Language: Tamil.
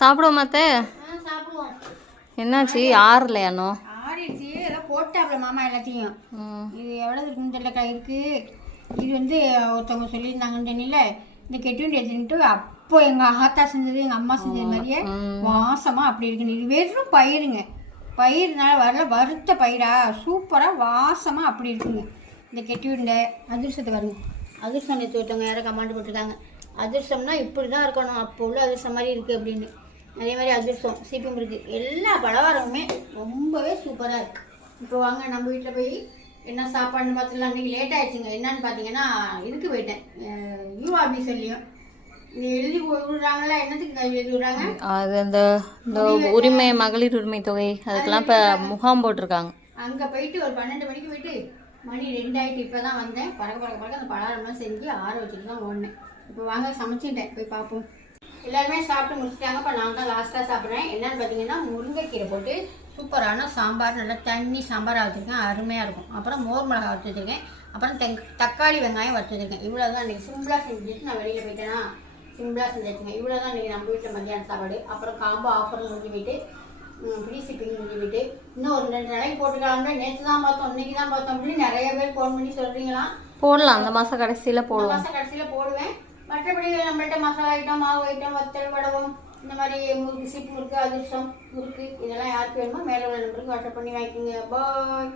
சாப்பிடுவோம் மத்த என்னாச்சு? ஆறலையானோ? ஆறிடுச்சு. எல்லாம் போட்டாப்ல மாமா எல்லாத்தையும். இது எவ்வளோ இருக்குன்னு தெரியல இருக்கு. இது வந்து ஒருத்தவங்க சொல்லியிருந்தாங்கன்னு தெரியல. இந்த கெட்டுண்டு எடுத்துட்டு அப்போ எங்கள் ஆத்தா செஞ்சது எங்கள் அம்மா செஞ்சது மாதிரியே வாசமாக அப்படி இருக்குன்னு இது வெறும் பயிருங்க. பயிர்னால வரல வறுத்த பயிரா. சூப்பராக வாசமாக அப்படி இருக்குங்க. இந்த கெட்டியுண்டை அதிர்ஷ்டத்தை பாருங்க. அதிர்ஷ்டம் நேற்று ஒருத்தவங்க யாரோ கமாண்ட் போட்டிருக்காங்க. அதிர்ஷ்டம்னா இப்படி தான் இருக்கணும். அப்போ உள்ள அதிர்ஷ்டம் மாதிரி இருக்குது அப்படின்னு. அதே மாதிரி அதிர்ஷ்டம் சிபிஎம் இருக்குது எல்லா பலகாரமுமே ரொம்பவே சூப்பராக இருக்குது இப்போ வாங்க நம்ம வீட்டில் போய் என்ன சாப்பாடுன்னு பார்த்துலாம் அன்றைக்கி லேட் ஆயிடுச்சுங்க. என்னன்னு பார்த்தீங்கன்னா இதுக்கு போயிட்டேன். யூஆர்பி சொல்லியும் எழுதி விடுறாங்களா என்னத்துக்கு எழுதி விடுறாங்க? அது அந்த இந்த உரிமை மகளிர் உரிமை தொகை அதுக்கெல்லாம் இப்போ முகாம் போட்டிருக்காங்க. அங்கே போயிட்டு ஒரு பன்னெண்டு மணிக்கு போயிட்டு மணி ரெண்டாயிட்டு இப்போ தான் வந்தேன். பறக்க பறக்க பறக்க அந்த பலகாரம்லாம் செஞ்சு ஆற வச்சுட்டு தான் ஓடினேன். இப்போ வாங்க சமைச்சிட்டேன். போய் பார்ப்போம் எல்லாருமே சாப்பிட்டு முடிச்சிட்டாங்க. இப்போ நான் தான் லாஸ்ட்டாக சாப்பிட்றேன். என்னன்னு பார்த்தீங்கன்னா முருங்கைக்கீரை போட்டு சூப்பரான சாம்பார் நல்லா தண்ணி சாம்பாராக வச்சுருக்கேன். அருமையாக இருக்கும். அப்புறம் மோர் மிளகா வறுத்து வச்சுருக்கேன். அப்புறம் தெங் தக்காளி வெங்காயம் வறுத்து வச்சுருக்கேன். இவ்வளோ தான் இன்றைக்கி சிம்பிளாக செஞ்சுட்டு நான் வெளியில் போயிட்டேன்னா சிம்பிளாக செஞ்சு வச்சுருக்கேன் இவ்வளோ தான் இன்றைக்கி நம்ம வீட்டில் மத்தியான சாப்பாடு. அப்புறம் காம்போ ஆஃபர் முடிஞ்சு போயிட்டு ஃப்ரீ ஷிப்பிங் முடிஞ்சு போயிட்டு இன்னும் ஒரு ரெண்டு நாளைக்கு போட்டுக்கலாம்னா நேற்று தான் பார்த்தோம் இன்னைக்கு தான் பார்த்தோம் அப்படின்னு நிறைய பேர் ஃபோன் பண்ணி சொல்கிறீங்களா போடலாம். அந்த மாதம் கடைசியில் போடுவோம் மாசம் கடைசியில போடுவேன். மற்றபடி நம்மள்ட்ட மசாலா ஐட்டம் மாவு ஐட்டம் வத்தல் வடவம் இந்த மாதிரி முறுக்கு சீப்பு முறுக்கு அதிர்ஷ்டம் முறுக்கு இதெல்லாம் யாருக்கு வேணுமோ மேலே உள்ள நம்பருக்கு வாட்ஸ்அப் பண்ணி வாங்கிக்கோங்க. பாய்